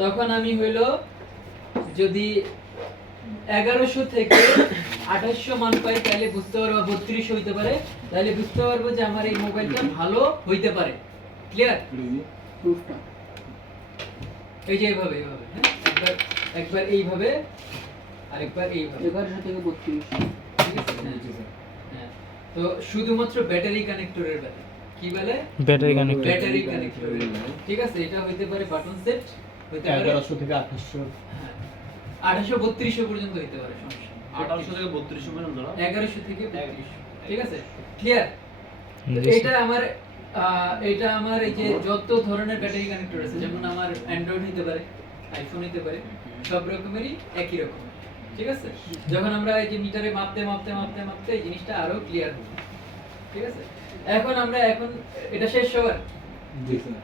তখন আমি হইলো যদি 1100 থেকে 2800 মান পাই তাহলে বুঝতে পারবো, 3200 হইতে পারে, তাহলে বুঝতে পারবো যে আমার এই মোবাইলটা ভালো হইতে পারে। ক্লিয়ার? প্রুফটা এই যে এইভাবে হ্যাঁ, একবার এইভাবে আরেকবার এইভাবে 1100 থেকে 3200। ঠিক আছে? হ্যাঁ, তো শুধুমাত্র ব্যাটারি কানেক্টরের ব্যাপারে কি বলে? Battery connector. ব্যাটারি কানেক্টরের ব্যাপারে। ঠিক আছে, এটা হইতে পারে বাটন সেট, হইতে পারে 1100 থেকে 2800 হ্যাঁ 2800 3200 পর্যন্ত হইতে পারে, সমস্যা নেই। 1800 থেকে 3200 পর্যন্ত না 1100 থেকে 3200। ঠিক আছে, ক্লিয়ার? এটা আমার এই যে যত ধরনের ব্যাটারি কানেক্টর আছে, যেমন আমার অ্যান্ড্রয়েড হইতে পারে, আইফোন হইতে পারে, সব রকমেরই একই রকম। ঠিক আছে, যখন আমরা এই যে মিটারে মাপতে এই জিনিসটা আরো ক্লিয়ার হবে। ঠিক আছে, এখন এটা শেষ হবার জি স্যার।